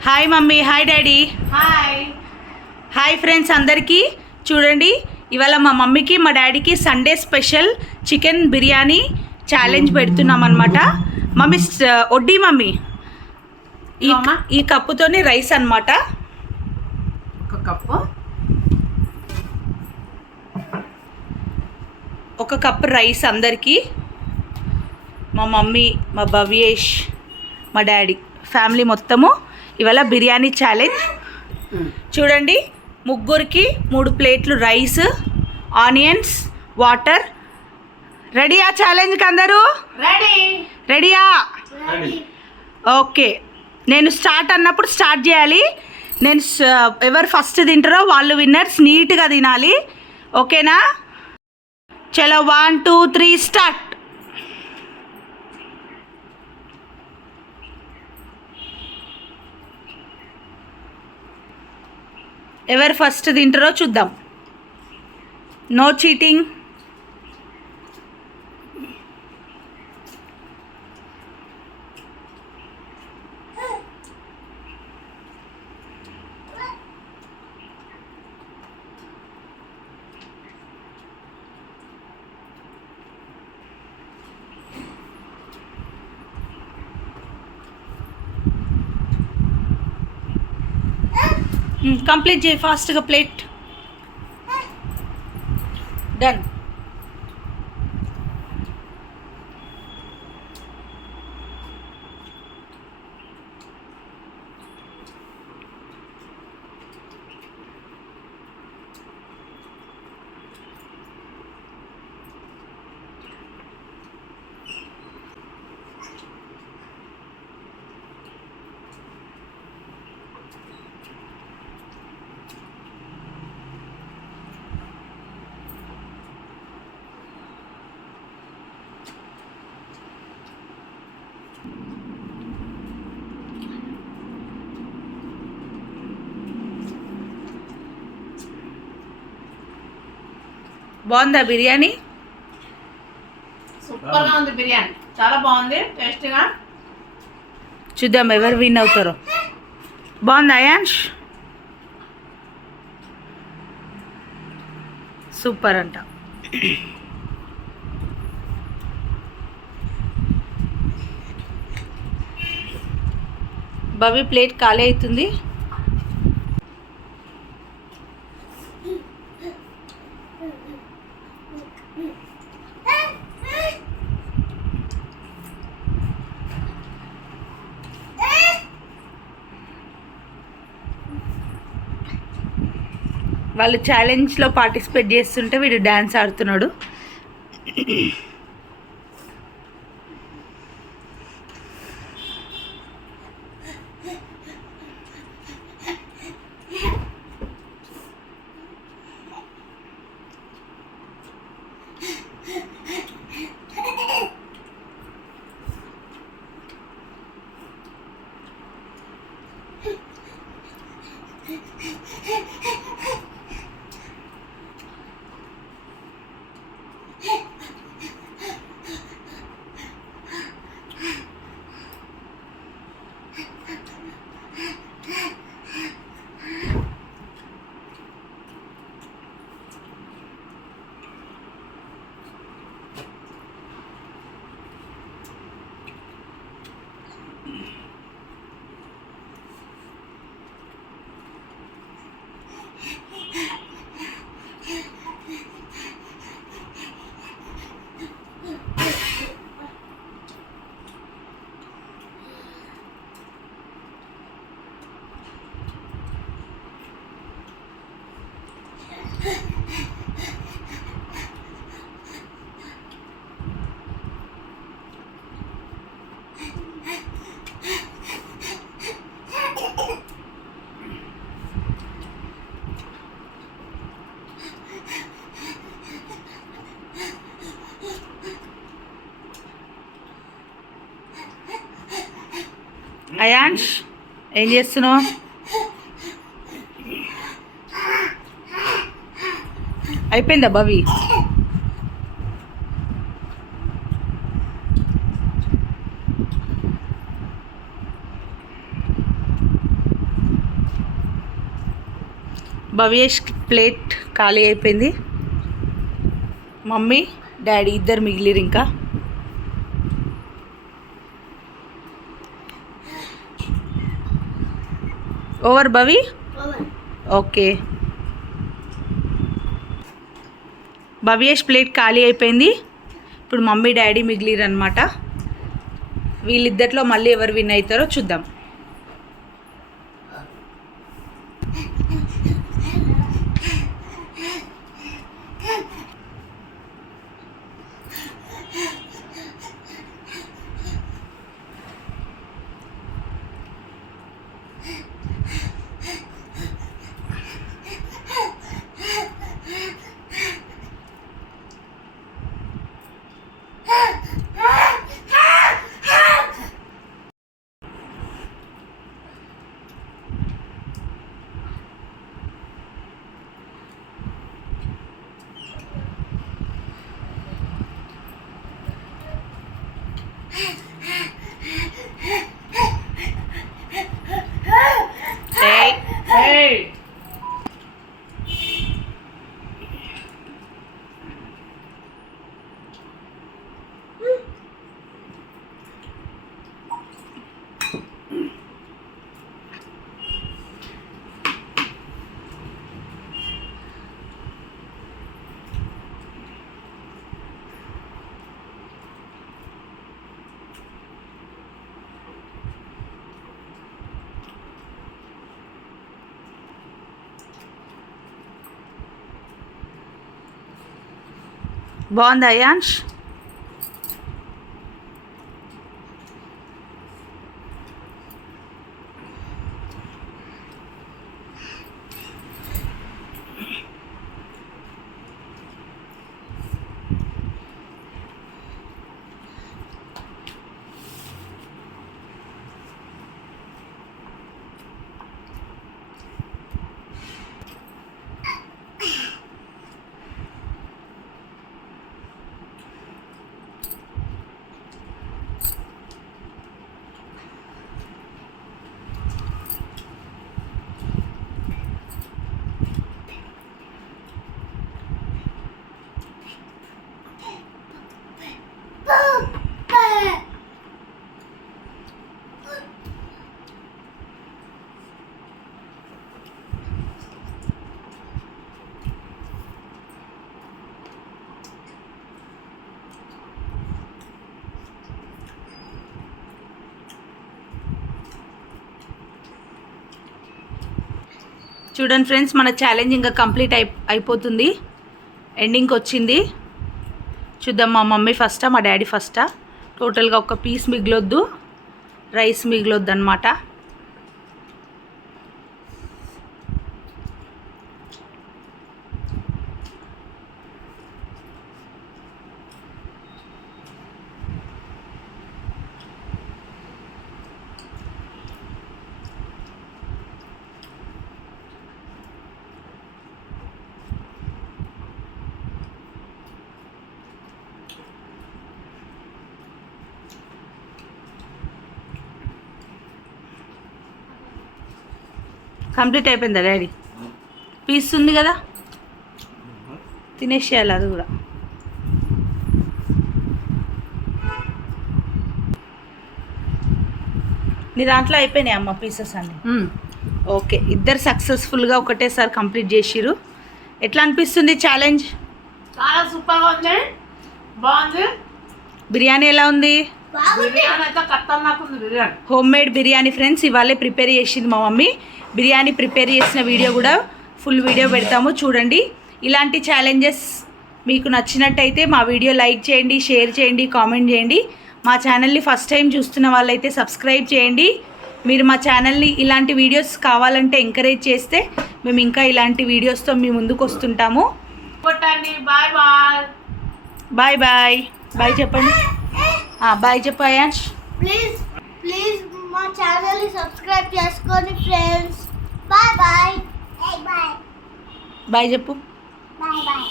Hi mummy. Hi daddy. Hi hi friends అందరికీ చూడండి ఇవాళ మా మమ్మీకి మా డాడీకి Sunday special chicken biryani challenge పెడుతున్నాం అనమాట మమ్మీ వడ్డీ మమ్మీ. ఈ. ఈ కప్పుతోని రైస్ అన్నమాట. ఒక కప్పు. ఒక కప్ రైస్ అందరికీ. మా మమ్మీ మా భవ్యేష్ మా డాడీ ఫ్యామిలీ మొత్తము ఇవాళ బిర్యానీ ఛాలెంజ్ చూడండి ముగ్గురికి మూడు ప్లేట్లు రైస్ ఆనియన్స్ వాటర్ రెడీయా ఛాలెంజ్కి అందరూ? రెడీ రెడీయా ఓకే నేను స్టార్ట్ అన్నప్పుడు స్టార్ట్ చేయాలి. నేను ఎవరు ఫస్ట్ తింటారో వాళ్ళు విన్నర్స్ నీట్గా తినాలి. ఓకేనా చలో వన్ టూ త్రీ స్టార్ట్ ఎవరు ఫస్ట్ తింటారో చూద్దాం. నో చీటింగ్ కంప్లీట్ చేయి ఫాస్ట్గా ప్లేట్ డన్ బాగుందా బిర్యానీ? సూపర్గా ఉంది బిర్యానీ. చాలా బాగుంది టేస్టీగా. చూద్దాం ఎవరు విన్ అవుతారో. బాగుందా అయాన్ష్ సూపర్ అంట. బవి ప్లేట్ ఖాళీ అవుతుంది. వాళ్ళు ఛాలెంజ్లో పార్టిసిపేట్ చేస్తుంటే వీడు డ్యాన్స్ ఆడుతున్నాడు. అయాన్ష్ ఏం చేస్తున్నావు? అయిపోయిందా భవి? భవ్యేష్ ప్లేట్ ఖాళీ అయిపోయింది. మమ్మీ డాడీ ఇద్దరు మిగిలిరు ఇంకా. Over Bhavi? Okay. Bhavyesh plate ఖాళీ అయిపోయింది. ఇప్పుడు మమ్మీ డాడీ మిగిలిరు అనమాట వీళ్ళిద్దరిలో మళ్ళీ ఎవరు విన్ అవుతారో చూద్దాం. బాగుందా అయాన్ష్ చూడండి ఫ్రెండ్స్ మన ఛాలెంజ్ ఇంకా కంప్లీట్ అయి అయిపోతుంది. ఎండింగ్కి వచ్చింది చూద్దాం మా మమ్మీ ఫస్టా మా డాడీ ఫస్టా టోటల్గా ఒక పీస్ మిగిలొద్దు. రైస్ మిగిలొద్దు అనమాట కంప్లీట్ అయిపోయిందా డాడీ? పీస్ ఉంది కదా? తినేసేయాలి అది కూడా. నీ దాంట్లో అయిపోయినాయి అమ్మ పీసెస్ అన్ని. ఓకే ఇద్దరు సక్సెస్ఫుల్గా ఒకటేసారి కంప్లీట్ చేసిరు ఎట్లా అనిపిస్తుంది ఛాలెంజ్? చాలా సూపర్గా ఉంది. బాగుంది. బిర్యానీ ఎలా ఉంది? హోమ్ మేడ్ బిర్యానీ ఫ్రెండ్స్ ఇవాళే ప్రిపేర్ చేసింది మా మమ్మీ. బిర్యానీ ప్రిపేర్ చేసిన వీడియో కూడా ఫుల్ వీడియో పెడతాము. చూడండి. ఇలాంటి ఛాలెంజెస్ మీకు నచ్చినట్టయితే మా వీడియో లైక్ చేయండి షేర్ చేయండి కామెంట్ చేయండి. మా ఛానల్ని ఫస్ట్ టైం చూస్తున్న వాళ్ళైతే సబ్స్క్రైబ్ చేయండి. మీరు మా ఛానల్ని ఇలాంటి వీడియోస్ కావాలంటే ఎంకరేజ్ చేస్తే మేము ఇంకా ఇలాంటి వీడియోస్తో మీ ముందుకు వస్తుంటాము. కొట్టండి. Bye bye. Bye bye. Bye చెప్పండి. బాయ్ చెప్పు అయాన్ష్. ప్లీజ్ ఛానల్ని సబ్స్క్రైబ్ చేసుకోండి friends bye bye bye bye చెప్పు. Bye bye